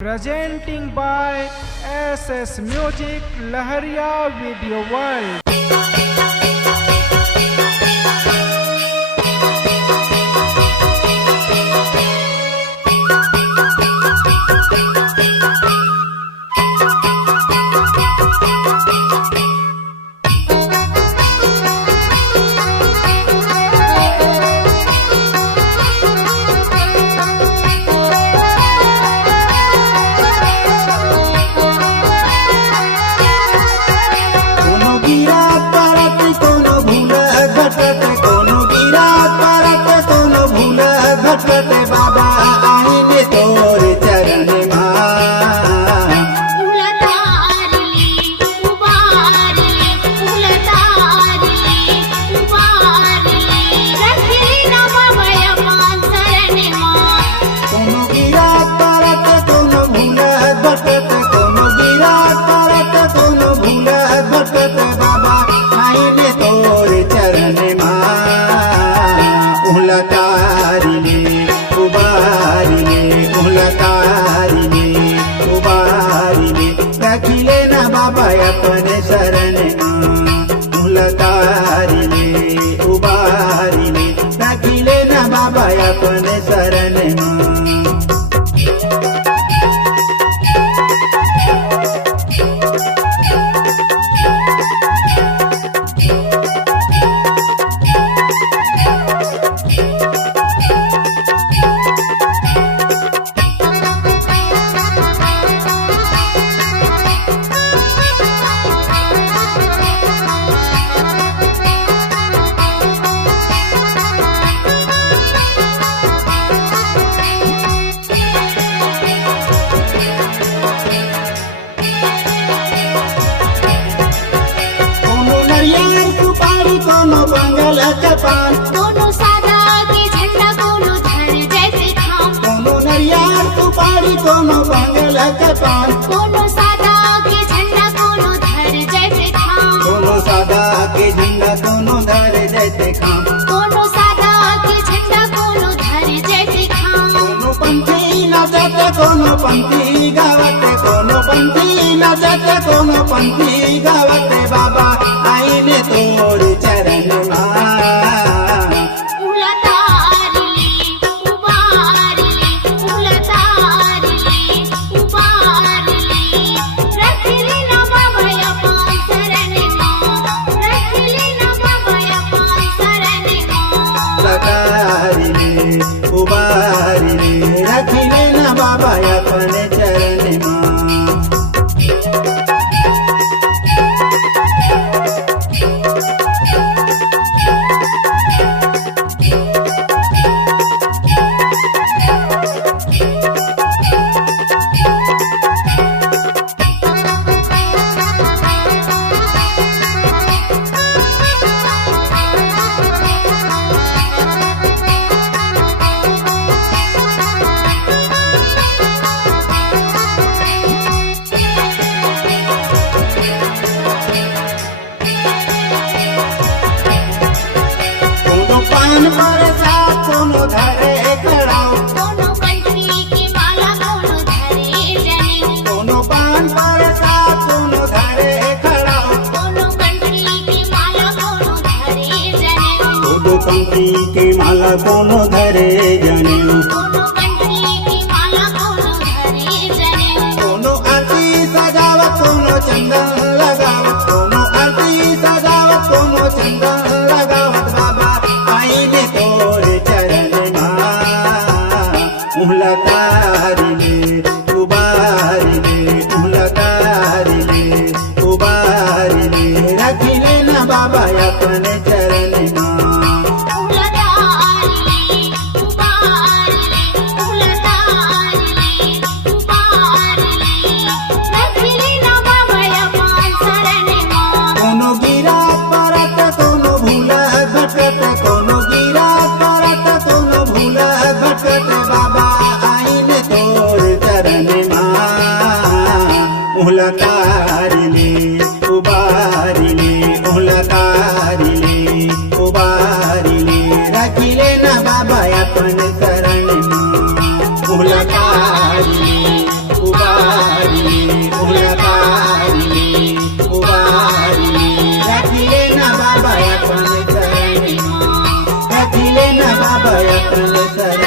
Presenting by SS Music Laharia Video World. अपने शरण उलतारी ले उबारी ले रखिले ना बाबा अपने शरण पान दोनों सादा के झंडा दोनों धर जैसे थाम दोनों नरियार सुपारी दोनों बांगल के पान दोनों सादा के झंडा दोनों धर जैसे थाम दोनों सादा के झंडा दोनों धर जैसे खाम दोनों सादा के झंडा दोनों धर जैसे थाम दोनों पंथी नचते दोनों पंथी गावते दोनों पंथी नचते दोनों पंथी गावते बाबा आईने तोर चरण उबारी ले रखिले ना बाबा अपने चरण पर साथ दोनों धरे खड़ाओ दोनों कंट्री की माला दोनों धरे जने दोनों पान पर साथ दोनों धरे खड़ाओ दोनों कंट्री की माला दोनों धरे जने दोनों कंट्री की माला दोनों धरे जने दोनों कंट्री की माला दोनों धरे जने दोनों आरती सजावत दोनों चंदन लगावत दोनों आरती सजावत दोनों चंदन लगावत बाबा आईने तोर चरण उलतारी ले उबारी ले उलतारी ले उबारी ले रखिले ना बाबा अपने चरण उलतारी ले उबारी ले उलतारी ले उबारी ले रखिले ना बाबा अपने शरण उलतारी ले विठ्ठल